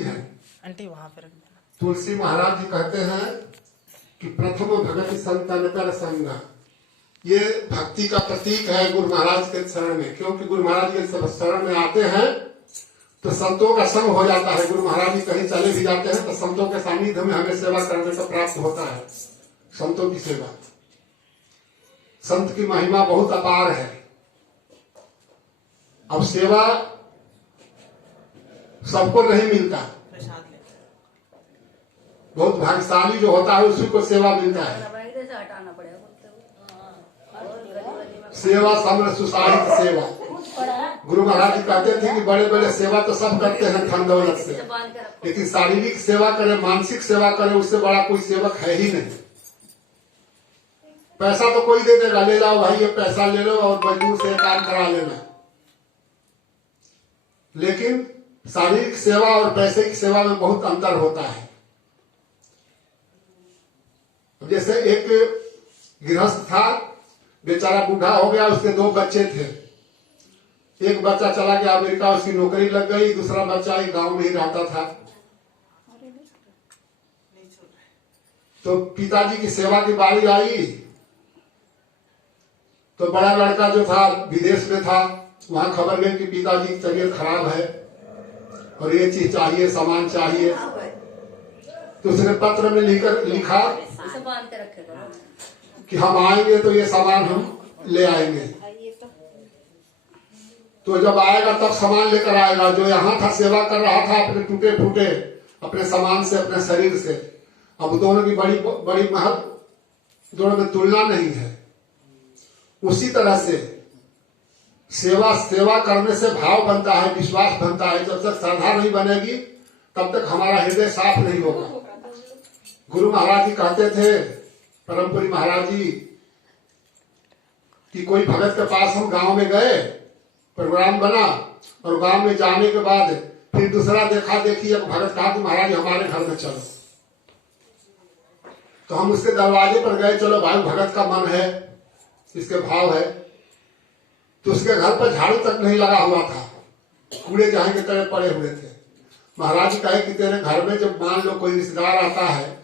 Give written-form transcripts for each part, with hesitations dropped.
है। आंटी वहां पे रख देना। तुलसी महाराज जी कहते हैं कि प्रथम भगति संतन कर संग, ये भक्ति का प्रतीक है गुरु महाराज के शरण में। क्योंकि गुरु महाराज के शरण में आते हैं तो संतों का संग हो जाता है। गुरु महाराज जी कहीं चले भी जाते हैं तो संतों के सानिध्य में हमें सेवा करने का प्राप्त होता है। संतों की सेवा, संत की महिमा बहुत अपार है। अब सेवा सबको नहीं मिलता, प्रसाद लेते बहुत भाग्यशाली जो होता है उसी को सेवा मिलता है। सेवा समर सुसाहित सेवा। गुरु महाराज जी कहते थे कि बड़े बड़े सेवा तो सब करते हैं धन दौलत से, लेकिन शारीरिक सेवा करे, मानसिक सेवा करे, उससे बड़ा कोई सेवक है ही नहीं। पैसा तो कोई दे देगा, ले जाओ भाई ये पैसा ले लो और मजदूर से काम करा लेना, लेकिन शारीरिक सेवा और पैसे की सेवा में बहुत अंतर होता है। जैसे एक गृहस्थ था, बेचारा बूढ़ा हो गया, उसके 2 बच्चे थे। एक बच्चा चला गया अमेरिका, उसकी नौकरी लग गई, दूसरा बच्चा एक गांव में ही रहता था। तो पिताजी की सेवा की बारी आई तो बड़ा लड़का जो था विदेश में था, वहां खबर गई कि पिताजी की तबीयत खराब है और ये चीज चाहिए, सामान चाहिए। तो उसने पत्र में लिखा कि हम आएंगे तो ये सामान हम ले आएंगे। तो जब आएगा तब सामान लेकर आएगा। जो यहाँ था सेवा कर रहा था अपने टूटे फूटे अपने सामान से, अपने शरीर से। अब दोनों की बड़ी बड़ी महत्व, दोनों में तुलना नहीं है। उसी तरह से सेवा करने से भाव बनता है, विश्वास बनता है। जब तक श्रद्धा नहीं बनेगी तब तक हमारा हृदय साफ नहीं होगा। गुरु महाराज जी कहते थे, परमपुरी महाराज जी, कि कोई भगत के पास हम गांव में गए, प्रोग्राम बना और गांव में जाने के बाद फिर दूसरा देखा देखी एक भगत कहा कि महाराज हमारे घर में चलो। तो हम उसके दरवाजे पर गए, चलो भाई भगत का मन है, इसके भाव है। तो उसके घर पर झाड़ू तक नहीं लगा हुआ था, कूड़े जहां के तरह पड़े हुए थे। महाराज जी कहे कि तेरे घर में जब मान लो कोई रिश्तेदार आता है,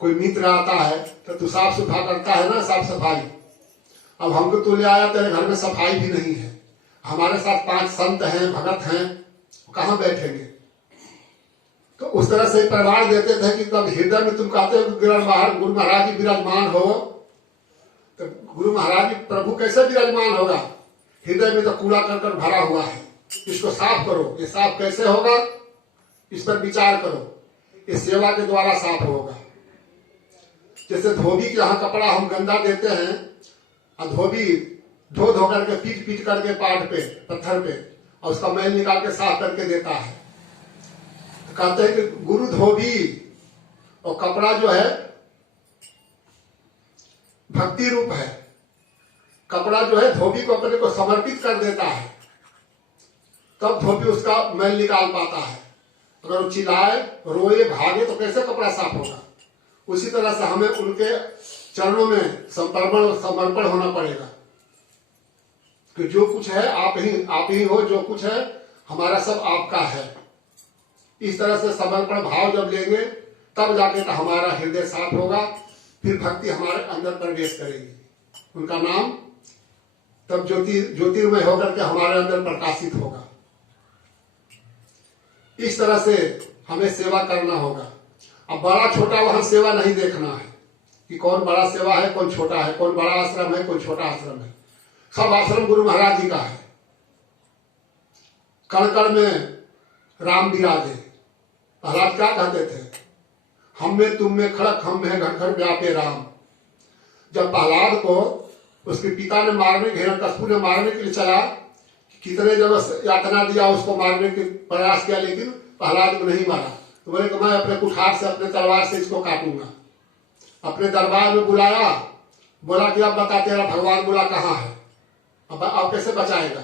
कोई मित्र आता है, तो तू साफ सुथरा करता है ना, साफ सफाई। अब हमको तू ले आया, तेरे घर में सफाई भी नहीं है, हमारे साथ 5 संत हैं, भगत हैं, कहाँ बैठेंगे। तो उस तरह से प्रमाण देते थे कि कब हृदय में तुम कहते हो गुरु महाराज जी विराजमान हो, तो गुरु महाराज जी प्रभु कैसे विराजमान होगा? हृदय में तो कूड़ा करकट भरा हुआ है, इसको साफ करो। ये साफ कैसे होगा, इस पर विचार करो। इस सेवा के द्वारा साफ होगा। जैसे धोबी के यहाँ कपड़ा हम गंदा देते हैं और धोबी धो करके पीट करके पाट पे, पत्थर पे, और उसका मैल निकाल के साफ करके देता है। तो कहते हैं कि गुरु धोबी और कपड़ा जो है भक्ति रूप है। कपड़ा जो है धोबी को अपने को समर्पित कर देता है, तब धोबी उसका मैल निकाल पाता है। अगर वो चिल्लाए, रोए, भागे तो कैसे कपड़ा साफ होगा? उसी तरह से हमें उनके चरणों में समर्पण होना पड़ेगा कि जो कुछ है आप ही हो, जो कुछ है हमारा सब आपका है। इस तरह से समर्पण भाव जब लेंगे तब जाके तो हमारा हृदय साफ होगा, फिर भक्ति हमारे अंदर प्रवेश करेगी। उनका नाम तब ज्योतिर्मय होकर के हमारे अंदर प्रकाशित होगा। इस तरह से हमें सेवा करना होगा। अब बड़ा छोटा वहां सेवा नहीं देखना है कि कौन बड़ा सेवा है, कौन छोटा है, कौन बड़ा आश्रम है, कौन छोटा आश्रम है। सब आश्रम गुरु महाराज जी का है। कण कण में राम विराजे। महाराज क्या कहते थे? हम में तुम में खड़क, हम में घर घर व्यापे राम। जब प्रहलाद को उसके पिता ने मारने, हिरण्यकशिपु ने मारने के लिए चला, कितने जगह यातना दिया, उसको मारने के प्रयास किया, लेकिन प्रहलाद को नहीं मारा। तो बोले कि मैं अपने कुठार से, अपने तलवार से इसको काटूंगा। अपने दरबार में बुलाया, बोला कि अब बता तेरा भगवान बोला कहाँ है, अब कैसे बचाएगा?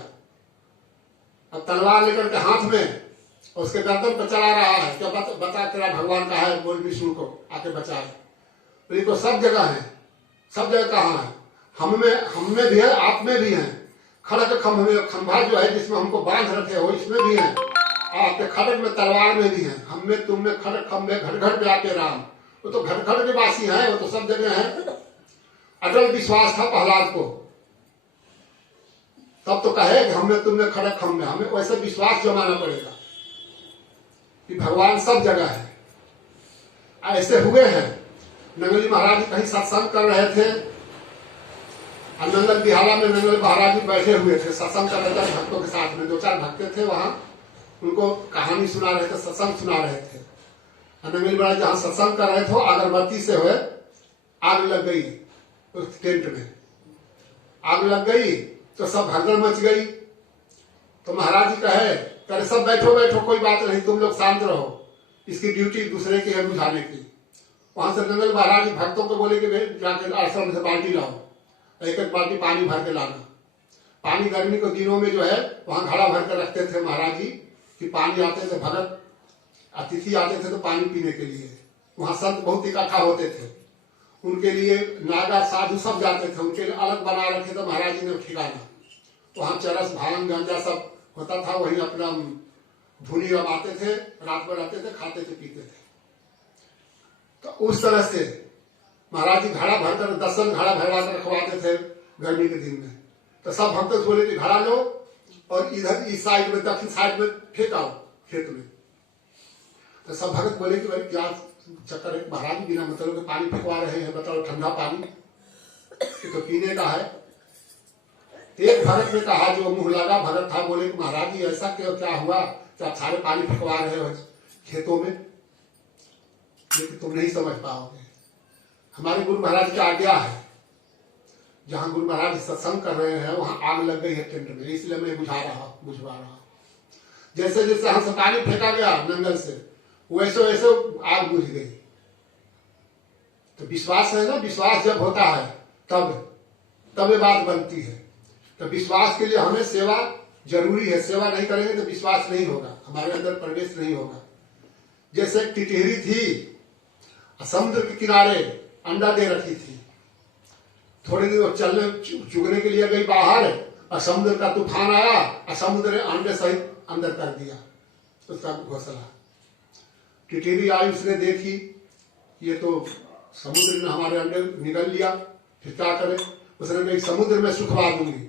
अब तलवार लेकर के हाथ में उसके गर्दन पर चला रहा है, क्या बता तेरा भगवान कहाँ है, बोल विष्णु को आके बचाए। तो ये सब जगह है, सब जगह कहाँ है? हम में भी है, आप में भी है। खड़क खंभा जो है जिसमें हमको बांध रखे हो, इसमें भी है। आपके खड़ग में तलवार में भी है, हम में तुम में खड़ग खम में घट घट व्यापे राम। वो तो घट घट के वासी है, वो तो सब जगह है। अटल विश्वास था प्रहलाद को, तब तो कहे कि हम में तुम में खड़ग खम में। हमें वैसे विश्वास जमाना पड़ेगा कि भगवान सब जगह है। ऐसे हुए हैं, नंगली महाराज जी कहीं सत्संग कर रहे थे, नंगल बिहाला में नंगल महाराज जी बैठे हुए थे, सत्संग कर रहे थे भक्तों के साथ में। 2-4 भक्त थे वहां, उनको कहानी सुना रहे थे, सत्संग सुना रहे थे। नंगल महाराज जहां सत्संग कर रहे थे, अगरबत्ती से हुए आग लग गई उस टेंट में। आग लग गई तो सब भगदड़ मच गई। तो महाराज जी कहे सब बैठो बैठो, कोई बात नहीं, तुम लोग शांत रहो, इसकी ड्यूटी दूसरे की है बुझाने की। वहां से नंगल महाराज जी भक्तों को बोले कि जाके आश्रम से बाल्टी लाओ, एक एक बाल्टी पानी भर के लाना। पानी गर्मी के दिनों में जो है वहां घड़ा भर कर रखते थे महाराज जी कि पानी आते थे, भगत अतिथि आते थे तो पानी पीने के लिए। वहां संत बहुत इकट्ठा होते थे, उनके लिए नागा साधु सब जाते थे, उनके लिए अलग बना रखे थे महाराज जी ने ठिकाना। वहां चरस भांग गांजा सब होता था, वही अपना धुनी रमाते थे, रात भर रहते थे, खाते थे, पीते थे। तो उस तरह से महाराज जी घड़ा भरकर 10 घड़ा भरवा कर रखवाते थे गर्मी के दिन में। तो सब भक्त बोले कि घड़ा लो और इधर इस साइड में, दक्षिण साइड में फेंक आओ खेत में। तो सब भक्त बोले कि भाई क्या चक्कर है, महाराज जी बिना मतलब के पानी फेंकवा रहे हैं, बताओ ठंडा पानी तो पीने का है। एक भगत ने कहा, जो मुंह लगा भगत था, बोले कि महाराज जी ऐसा क्यों, क्या हुआ कि आप सारे पानी फेंकवा रहे हो खेतों में? लेकिन तुम नहीं समझ पाओगे, हमारे गुरु महाराज की आज्ञा है। जहां गुरु महाराज सत्संग कर रहे हैं वहां आग लग गई है टेंट में, इसलिए मैं बुझवा रहा। जैसे जैसे हमसे पानी फेंका गया नंगल से, वैसे वैसे आग बुझ गई। तो विश्वास है ना, विश्वास जब होता है तब ये बात बनती है। तो विश्वास के लिए हमें सेवा जरूरी है, सेवा नहीं करेंगे तो विश्वास नहीं होगा, हमारे अंदर प्रवेश नहीं होगा। जैसे टिटहरी थी, समुद्र के किनारे अंडा दे रखी थी, थोड़े दिन चलने चुगने के लिए गई बाहर, और समुद्र का तूफान आया और समुद्र ने अंडे सहित अंदर कर दिया उसका घोंसला। टिटहरी आई, उसने देखी ये तो समुद्र ने हमारे अंडे निगल लिया, फिर क्या करे? उसने कहा समुद्र में सुखवा दूंगी,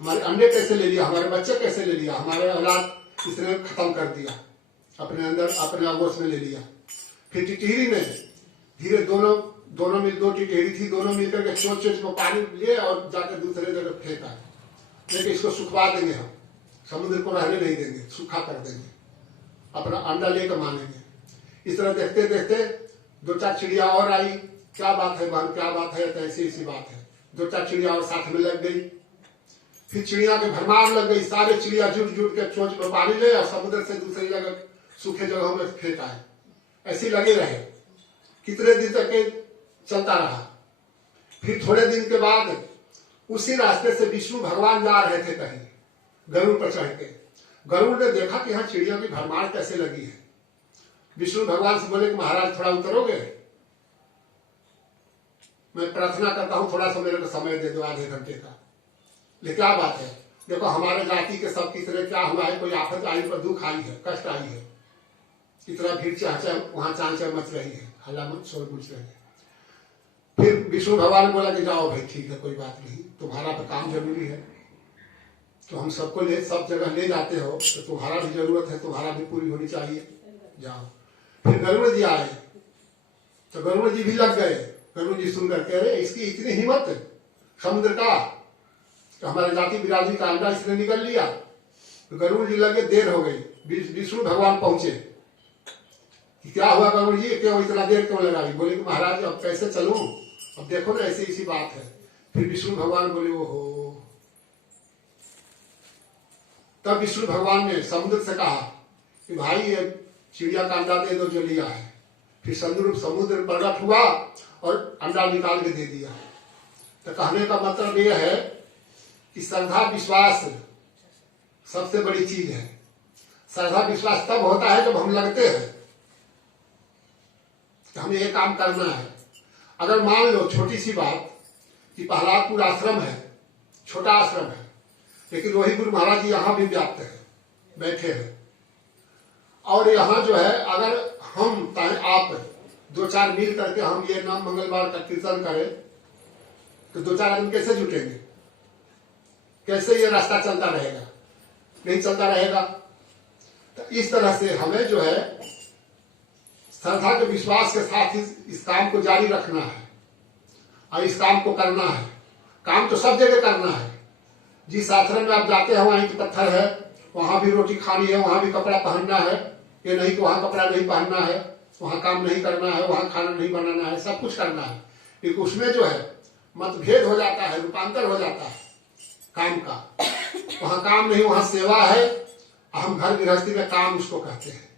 हमारे अंडे कैसे ले लिया, हमारे बच्चे कैसे ले लिया, हमारे औलाद इसने खत्म कर दिया, अपने अंदर अपने आगोश में ले लिया। फिर टिटहरी ने धीरे दोनों मिल, 2 टिटहरी थी, दोनों मिलकर के चोंच में पानी लिए और जाकर दूसरे जगह फेंका। लेकिन इसको सुखवा देंगे, हम समुद्र को रहने नहीं देंगे, सूखा कर देंगे, अपना अंडा लेकर मानेंगे। इस तरह देखते देखते 2-4 चिड़िया और आई, क्या बात है बहन, क्या बात है, तो ऐसी बात है। 2-4 चिड़िया और साथ में लग गई, फिर चिड़िया के भरमार लग गई, सारे चिड़िया जुट के चोंच में पानी ले और समुद्र से दूसरी जगह सूखे जगहों में फेंका है। ऐसे लगे रहे, कितने दिन तक चलता रहा। फिर थोड़े दिन के बाद उसी रास्ते से विष्णु भगवान जा रहे थे कहीं, गरुड़ पर चढ़ के। गरुड़ ने देखा कि यहाँ चिड़िया की भरमार कैसे लगी है। विष्णु भगवान से बोले कि महाराज थोड़ा उतरोगे, मैं प्रार्थना करता हूँ, थोड़ा सा मेरे को समय दे दो, आधे घंटे का। लेकिन क्या बात है, देखो हमारे जाति के सब की तरह क्या हुआ है, कोई आफत आई, पर दुख आई है, कष्ट आई है, इतना भीड़ चाचा वहां चांचा मच रही है, हल्ला मच शोर मच रही है। फिर विष्णु भगवान ने बोला कि जाओ भाई, ठीक है, कोई बात नहीं, तुम्हारा तो काम जरूरी है, तो हम सबको सब जगह ले जाते हो, तो तुम्हारा भी जरूरत है, तुम्हारा भी पूरी होनी चाहिए, जाओ। फिर गरुड़ जी आए, तो गरुड़ जी भी लग गए। गरुड़ जी सुनकर कह रहे इसकी इतनी हिम्मत समुद्र का, तो हमारे जाति बिरादरी का अंडा इसने निकल लिया। तो गरुड़ जी लगे, देर हो गई, विष्णु भगवान पहुंचे कि क्या हुआ गरुड़ जी, क्यों इतना देर क्यों लगाई? बोले कि महाराज अब कैसे चलूं, अब देखो ना ऐसी इसी बात है। फिर विष्णु भगवान बोले ओहो। तब विष्णु भगवान ने समुद्र से कहा कि भाई ये चिड़िया का अंडा दे दो जो लिया है। फिर समुद्र प्रकट हुआ और अंडा निकाल के दे दिया। तो कहने का मतलब यह है कि श्रद्धा विश्वास सबसे बड़ी चीज है। श्रद्धा विश्वास तब होता है जब हम लगते हैं कि हमें ये काम करना है। अगर मान लो छोटी सी बात कि प्रहलादपुर आश्रम है, छोटा आश्रम है, लेकिन वही गुरु महाराज जी यहाँ भी व्याप्त है, बैठे हैं, और यहाँ जो है अगर हम चाहे आप 2-4 मिल करके हम ये नाम मंगलवार का कीर्तन करें तो 2-4 आदमी कैसे जुटेंगे, कैसे ये रास्ता चलता रहेगा, नहीं चलता रहेगा। तो इस तरह से हमें जो है श्रद्धा के विश्वास के साथ इस काम को जारी रखना है और इस काम को करना है। काम तो सब जगह करना है। जिस आश्रम में आप जाते हैं वहां ईंट पत्थर है, वहां भी रोटी खानी है, वहां भी कपड़ा पहनना है। ये नहीं कि वहां कपड़ा नहीं पहनना है, वहां काम नहीं करना है, वहां खाना नहीं बनाना है, सब कुछ करना है। लेकिन उसमें जो है मतभेद हो जाता है, रूपांतर हो जाता है काम का। वहां काम नहीं, वहां सेवा है। हम घर गृहस्थी में काम उसको कहते हैं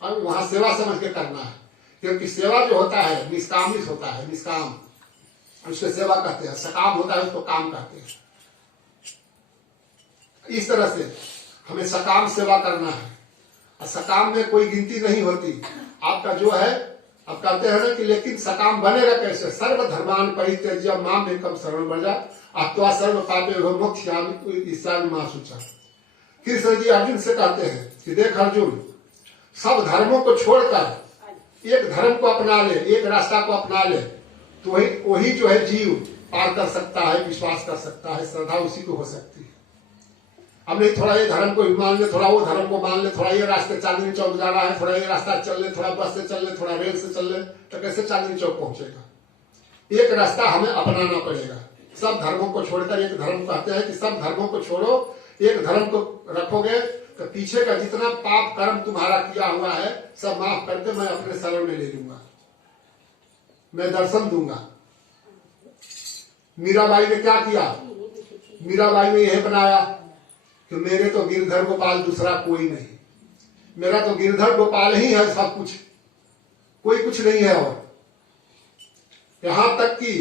और वहां सेवा समझ के करना है, क्योंकि सेवा जो होता है निष्कामित होता है, निष्काम उसको सेवा कहते हैं। सकाम होता है उसको काम कहते हैं। इस तरह से हमें सकाम सेवा करना है और सकाम में कोई गिनती नहीं होती। आपका जो है अब कहते हैं ना कि लेकिन सकाम बनेगा कैसे, सर्व धर्मान परित्यज्य माम एकम शरणं व्रज अत्वा सर्व पापेभ्यो मोक्ष्यामि ईशान महासुचा। कृष्ण जी अर्जुन से कहते हैं कि देख अर्जुन, सब धर्मों को छोड़कर एक धर्म को अपना ले, एक रास्ता को अपना ले, तो वही जो है जीव पार कर सकता है, विश्वास कर सकता है, श्रद्धा उसी को हो सकती है। अब नहीं थोड़ा ये धर्म को भी मान ले, थोड़ा वो धर्म को मान ले, थोड़ा ये रास्ते चांदनी चौक जाना है, थोड़ा ये रास्ता चल ले, थोड़ा बस से चल ले, थोड़ा रेल से चल ले, तो कैसे चांदनी चौक पहुंचेगा। एक रास्ता हमें अपनाना पड़ेगा। सब धर्मों को छोड़कर एक धर्म कहते हैं कि सब धर्मों को छोड़ो, एक धर्म को रखोगे तो पीछे का जितना पाप कर्म तुम्हारा किया हुआ है सब माफ करके मैं अपने शरण में ले लूंगा, मैं दर्शन दूंगा। मीराबाई ने क्या किया, मीराबाई ने यह बनाया कि मेरे तो गिरधर गोपाल दूसरा कोई नहीं, मेरा तो गिरधर गोपाल ही है सब कुछ, कोई कुछ नहीं है। और यहां तक कि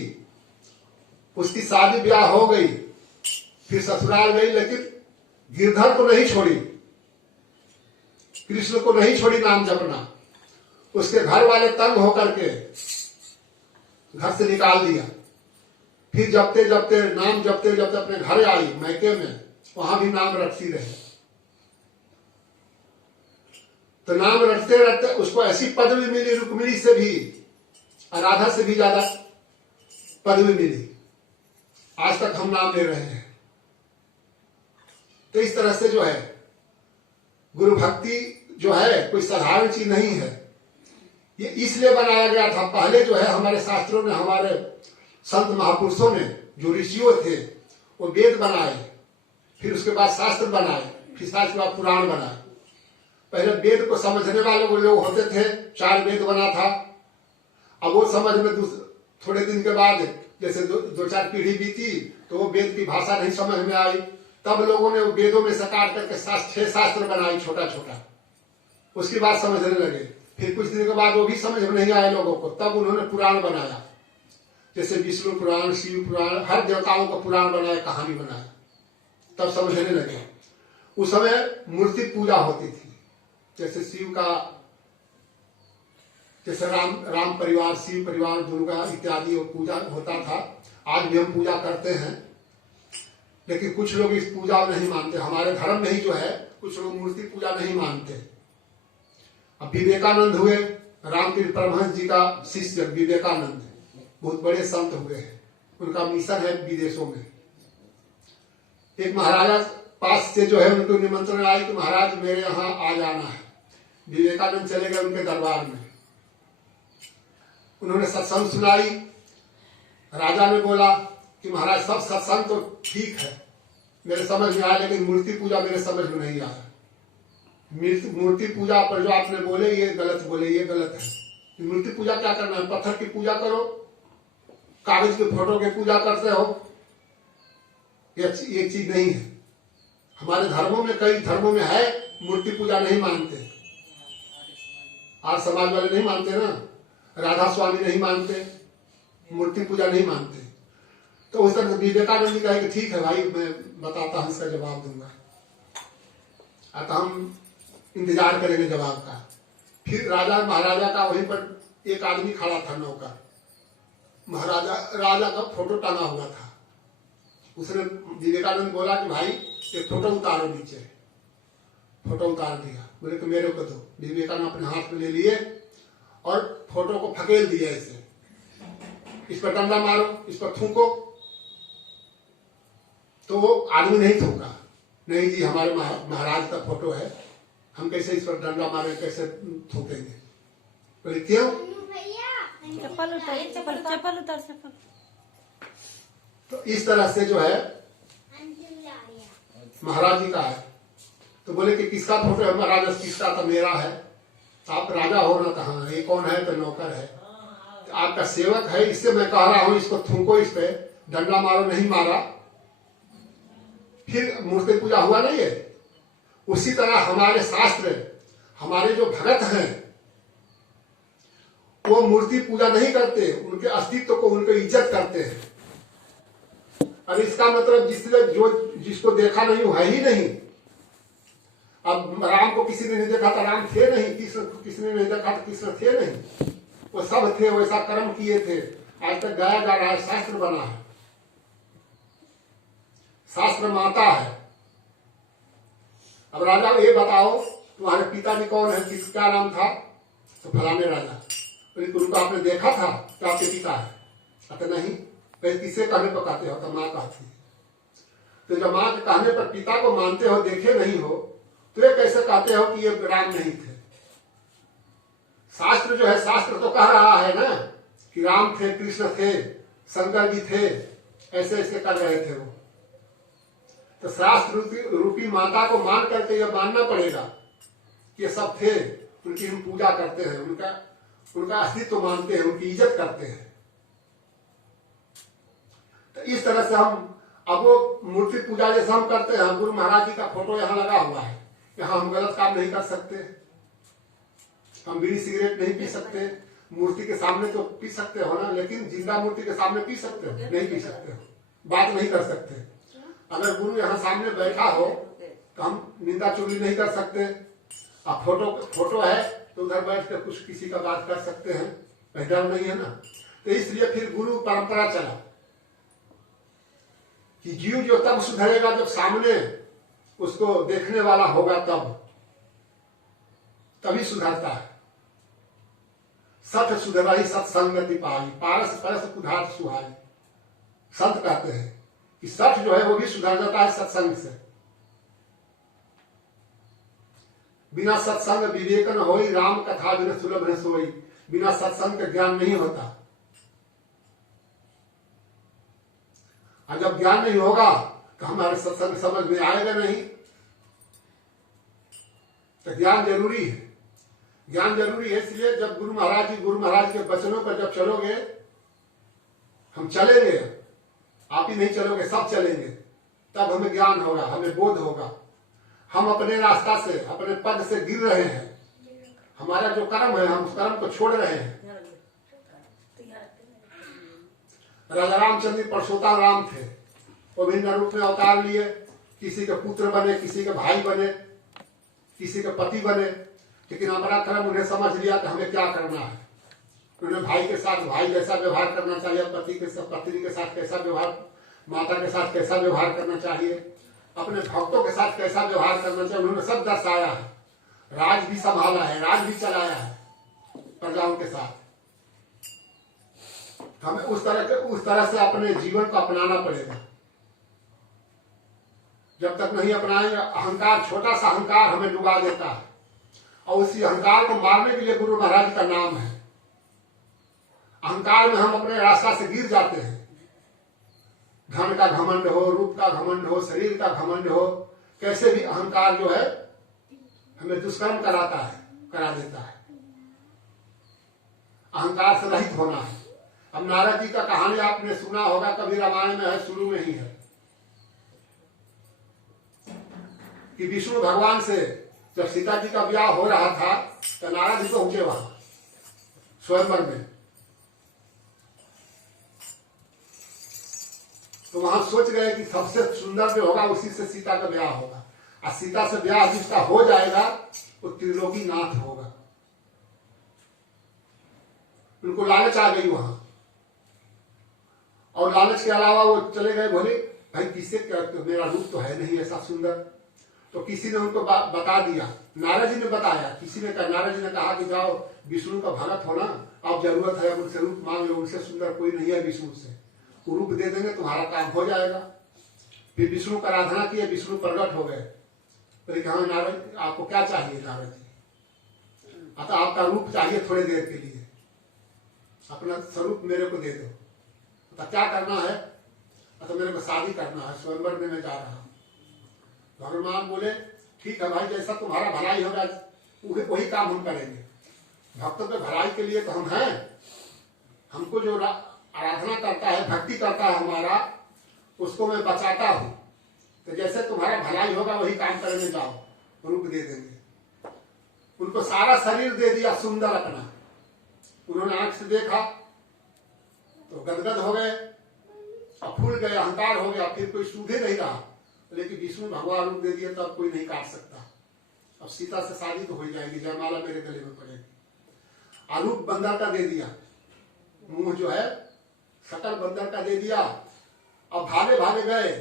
उसकी शादी ब्याह हो गई, फिर ससुराल गई, लेकिन गिरधर को नहीं छोड़ी, कृष्ण को नहीं छोड़ी नाम जपना। उसके घर वाले तंग होकर के घर से निकाल दिया। फिर जपते जपते नाम जपते जपते अपने घर आई मैके में, वहां भी नाम रटती रही। तो नाम रटते रटते उसको ऐसी पदवी मिली, रुक्मिणी से भी, राधा से भी ज्यादा पदवी मिली। आज तक हम नाम ले रहे हैं। तो इस तरह से जो है गुरु भक्ति जो है कोई साधारण चीज नहीं है। ये इसलिए बनाया गया था। पहले जो है हमारे शास्त्रों ने, हमारे संत महापुरुषों ने, जो ऋषियों थे, वो वेद बनाए, फिर उसके बाद शास्त्र बनाए, फिर शास्त्र के बाद पुराण बनाए। पहले वेद को समझने वाले वो लोग होते थे, 4 वेद बना था। अब वो समझ में थोड़े दिन के बाद जैसे 2-4 पीढ़ी बीती तो वो वेद की भाषा नहीं समझ में आई। तब लोगों ने वेदों में से काट करके 6 शास्त्र बनाई, छोटा छोटा। उसकी बात समझने लगे। फिर कुछ दिन के बाद वो भी समझ में नहीं आए लोगों को, तब उन्होंने पुराण बनाया, जैसे विष्णु पुराण, शिव पुराण, हर देवताओं का पुराण बनाया, कहानी बनाया, तब समझने लगे। उस समय मूर्ति पूजा होती थी, जैसे शिव का, जैसे राम परिवार, शिव परिवार, दुर्गा इत्यादि पूजा होता था। आज भी हम पूजा करते हैं, लेकिन कुछ लोग इस पूजा नहीं मानते। हमारे धर्म में ही जो है कुछ लोग मूर्ति पूजा नहीं मानते। अब विवेकानंद हुए, रामकृष्ण परमहंस जी का शिष्य विवेकानंद, बहुत बड़े संत हुए हैं। उनका मिशन है विदेशों में। एक महाराजा पास से जो है उनको निमंत्रण आया कि महाराज मेरे यहाँ आ जाना है। विवेकानंद चले गए उनके दरबार में। उन्होंने सत्संग सुनाई। राजा ने बोला कि महाराज सब सत्संग तो ठीक है, मेरे समझ में आया, लेकिन मूर्ति पूजा मेरे समझ में नहीं आया। मूर्ति पूजा पर जो आपने बोले ये गलत बोले, ये गलत है। मूर्ति पूजा क्या करना है? पत्थर की पूजा करो, कागज के फोटो की पूजा करते हो, ये चीज नहीं है। हमारे धर्मों में, कई धर्मों में है, मूर्ति पूजा नहीं मानते। आज समाज वाले नहीं मानते ना, राधा स्वामी नहीं मानते, मूर्ति पूजा नहीं मानते। तो उस तरह विवेकानंद जी कहे कि ठीक है भाई, मैं बताता हूं, इसका जवाब दूंगा। अतः हम इंतजार करेंगे जवाब का। फिर राजा महाराजा का वहीं पर एक आदमी खड़ा था, नौकर। महाराजा राजा का फोटो टांगा हुआ था। उसने विवेकानंद बोला कि भाई एक फोटो उतारो नीचे। फोटो उतार दिया। बोले कि मेरे को दो। विवेकानंद अपने हाथ में ले लिए और फोटो को फकेल दिया इसे, इस पर डंडा मारो, इस पर थूको। तो वो आदमी नहीं थूका, नहीं जी हमारे महाराज का फोटो है, हम कैसे इस पर डंडा मारे, कैसे थूकेंगे। बोले क्यों? चप्पल उतार, चप्पल उतार, चप्पल। तो इस तरह से जो है महाराज जी का है। तो बोले कि किसका फोटो है? महाराज किसका? तो मेरा है। आप राजा हो ना? कहाँ, ये कौन है? तो नौकर है। तो आपका सेवक है, इससे मैं कह रहा हूं इसको थूको, इस पे डंडा मारो। नहीं मारा, फिर मूर्ति पूजा हुआ नहीं है। उसी तरह हमारे शास्त्र, हमारे जो भगत हैं वो मूर्ति पूजा नहीं करते, उनके अस्तित्व को, उनकी इज्जत करते हैं। और इसका मतलब जिसको देखा नहीं वो है ही नहीं। अब राम को किसी ने नहीं देखा तो राम थे नहीं, किसी ने नहीं देखा तो कृष्ण थे नहीं। वो सब थे, वैसा कर्म किए थे, आज तक गाया जा रहा है, शास्त्र बना है, शास्त्र माता है। अब राजा ये बताओ तुम्हारे पिताजी कौन है? क्या नाम था? तो फलाने राजा। उनको आपने देखा था तो आपके पिता है? कहते नहीं। फिर किसे कहने पर कहते हो? तो माँ कहती है। तो जब माँ के कहने पर पिता को मानते हो, देखे नहीं हो, तो ये कैसे कहते हो कि ये राम नहीं थे? शास्त्र जो है, शास्त्र तो कह रहा है ना कि राम थे, कृष्ण थे, शंकर जी थे, ऐसे ऐसे कर रहे थे वो। तो शास्त्र रूपी माता को मान करके यह मानना पड़ेगा कि ये सब थे, उनकी हम पूजा करते हैं, उनका अस्तित्व मानते हैं, उनकी इज्जत करते हैं। तो इस तरह से हम अब वो मूर्ति पूजा जैसे हम करते हैं, गुरु महाराज जी का फोटो यहाँ लगा हुआ है, यहाँ हम गलत काम नहीं कर सकते, हम बीड़ी सिगरेट नहीं पी सकते। मूर्ति के सामने तो पी सकते हो ना, लेकिन जिंदा मूर्ति के सामने पी सकते हो? नहीं पी सकते हो, बात नहीं कर सकते। अगर गुरु यहाँ सामने बैठा हो तो हम निंदा चुगली नहीं कर सकते। अब फोटो है तो उधर बैठ कर कुछ किसी का बात कर सकते हैं, डर नहीं है ना। तो इसलिए फिर गुरु परंपरा चला कि जीव जो तब सुधरेगा जब सामने उसको देखने वाला होगा, तभी सुधरता है। सठ सुधराई सत्संगति पाई, पारस परस कुधार सुहाई। संत कहते हैं कि सठ जो है वो भी सुधर जाता है सत्संग से। बिना सत्संग विवेक न होई, राम कथा बिना सुलभ न सोई। बिना सत्संग का ज्ञान नहीं होता। और जब ज्ञान नहीं होगा तो हमारे सत्संग समझ में आएगा नहीं। तो ज्ञान जरूरी है, ज्ञान जरूरी है। इसलिए जब गुरु महाराज के वचनों पर जब चलोगे, हम चलेंगे, आप ही नहीं चलोगे, सब चलेंगे, तब हमें ज्ञान होगा, हमें बोध होगा। हम अपने रास्ता से, अपने पद से गिर रहे हैं, हमारा जो कर्म है हम उस कर्म को छोड़ रहे हैं। राजा रामचंद्र परशुराम राम थे, वो भिन्न रूप में अवतार लिए, किसी के पुत्र बने, किसी के भाई बने, किसी के पति बने, लेकिन अपना कर्म उन्हें समझ लिया कि हमें क्या करना है। उन्हें भाई के साथ भाई जैसा व्यवहार करना चाहिए, पति के साथ पत्नी के साथ कैसा व्यवहार, माता के साथ कैसा व्यवहार करना चाहिए, अपने भक्तों के साथ कैसा व्यवहार करना चाहिए, उन्होंने सब दर्शाया है। राज भी संभाला है, राज भी चलाया है प्रजाओं के साथ। हमें उस तरह से अपने जीवन को अपनाना पड़ेगा। जब तक नहीं अपनाएंगे, अहंकार, छोटा सा अहंकार हमें डुबा देता है, और उसी अहंकार को मारने के लिए गुरु महाराज का नाम है। अहंकार में हम अपने रास्ता से गिर जाते हैं। धन का घमंड हो, रूप का घमंड हो, शरीर का घमंड हो, कैसे भी अहंकार जो है हमें दुष्कर्म करा देता है। अहंकार से रहित होना है। अब नारद जी का कहानी आपने सुना होगा, कभी रामायण में है, शुरू में ही है, कि विष्णु भगवान से जब सीता जी का ब्याह हो रहा था तो नारद जी पहुंचे वहां स्वयंवर में। तो वहां सोच गए कि सबसे सुंदर जो होगा उसी से सीता का ब्याह होगा, और सीता से ब्याह जिसका हो जाएगा वो त्रिलोकी नाथ होगा। उनको लालच आ गई वहां, और लालच के अलावा वो चले गए, बोले भाई किससे, मेरा रूप तो है नहीं ऐसा सुंदर, तो किसी ने उनको बता दिया, नारद जी ने बताया, किसी ने कहा, नारद जी ने कहा कि जाओ विष्णु का भगत होना, अब जरूरत है उनसे रूप मांग लो, उनसे सुंदर कोई नहीं है विष्णु से, वो रूप दे देंगे तुम्हारा काम हो जाएगा। फिर विष्णु का आराधना किए, विष्णु प्रकट हो गए। तो कहा नारद आपको क्या चाहिए नारद जी? अतः आपका रूप चाहिए थोड़ी देर के लिए, अपना स्वरूप मेरे को दे दो। तो क्या करना है? तो मेरे को शादी करना है, स्वयंवर में मैं जा रहा हूँ। भगवान बोले ठीक है भाई, जैसा तुम्हारा भलाई होगा वही काम हम करेंगे। भक्तों के भलाई के लिए तो हम हैं, हमको जो आराधना करता है, भक्ति करता है हमारा, उसको मैं बचाता हूँ। तो जैसे तुम्हारा भलाई होगा वही काम करेंगे, जाओ रूप दे देंगे। उनको सारा शरीर दे दिया सुंदर अपना। उन्होंने आंख से देखा तो गदगद हो गए, अब फूल गए, अहंकार हो गया, फिर कोई सूझे नहीं रहा। लेकिन विष्णु भगवान रूप दे दिया तो अब कोई नहीं काट सकता। अब सीता से शादी तो हो जाएगी, जयमाला मेरे गले में पड़ेगी। आरूप बंदर का दे दिया, मुंह जो है शकल बंदर का दे दिया। अब भागे भागे गए।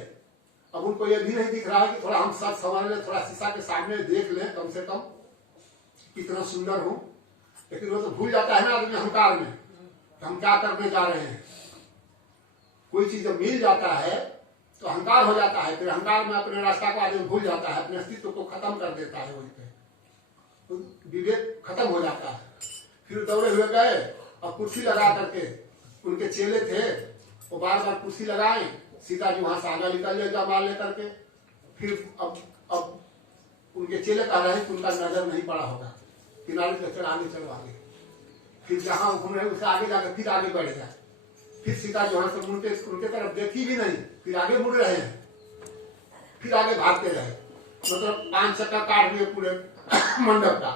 अब उनको ये भी नहीं दिख रहा है कि थोड़ा हम सच संवार ले, थोड़ा शीशा के सामने देख लें कम से कम कितना सुंदर हूं। लेकिन वो तो भूल जाता है ना आदमी अहंकार में, हम क्या करने जा रहे हैं। कोई चीज जब मिल जाता है तो अहंकार हो जाता है, फिर अहंकार में अपने रास्ता को आदमी भूल जाता है, अपने अस्तित्व को खत्म कर देता है, वहीं पे तो विवेक खत्म हो जाता है। फिर दौड़े हुए गए, अब कुर्सी लगा करके, उनके चेले थे वो बार बार कुर्सी लगाए, सीता जी वहां से आगे निकल ले जयमाल लेकर के। फिर अब उनके चेले कह रहे हैं कि उनका नजर नहीं पड़ा होगा, किनारे से चल आगे चलो आगे। फिर जहां घूम रहे उससे आगे जाकर फिर आगे बढ़ जाए। फिर सीता जी वहां से मुड़ के उनके तरफ देखी भी नहीं, फिर आगे मुड़ रहे हैं, फिर आगे भागते रहे। मतलब 5 चक्कर काट दिए पूरे मंडप का।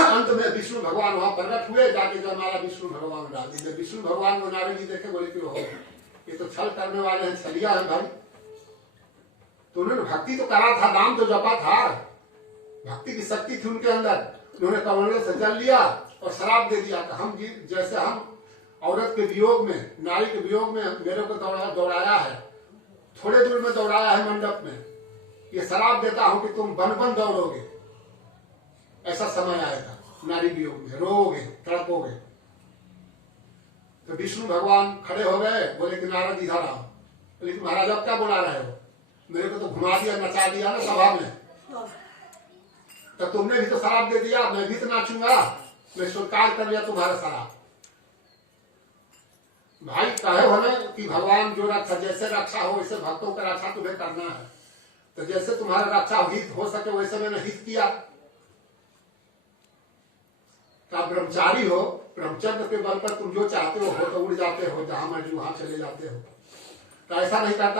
अंत में विष्णु भगवान वहां प्रकट हुए, जाके जयमाला विष्णु भगवान डाल दी। जब विष्णु भगवान को नारद जी देखे, बोले कि हो ये तो छल करने वाले हैं, छलिया है भाई। तो उन्होंने भक्ति तो करा था, नाम तो जपा था, भक्ति की शक्ति थी उनके अंदर। उन्होंने कमंडल से जल लिया और शराब दे दिया। हम जी जैसे हम औरत के वियोग में, नारी के वियोग में मेरे को दौड़ाया है, थोड़े दूर में दौड़ाया है मंडप में, ये शराब देता हूं कि तुम बन बन दौड़ोगे। ऐसा समय आएगा नारी वियोग में, रोओगे, तड़पोगे। तो विष्णु भगवान खड़े हो गए, बोले कि नारद इधर आओ। बोले कि महाराज अब क्या बुला रहे हो? मेरे को तो घुमा दिया, नचा दिया ना सभा में, तो तुमने भी तो शराब दे दिया, मैं भी तो नाचूंगा, मैं स्वीकार कर लिया तुम्हारा शराब। भाई कहे हो ना कि भगवान जो रक्षा, जैसे रक्षा हो वैसे भक्तों का रक्षा तुम्हें करना है। तो जैसे तुम्हारा रक्षा हित हो सके वैसे मैंने हित किया। ब्रह्मचारी हो, ब्रह्मचर्य के बल पर तुम जो चाहते हो तो उड़ जाते हो, जहां मर्जी वहां चले जाते हो। तो ऐसा नहीं करता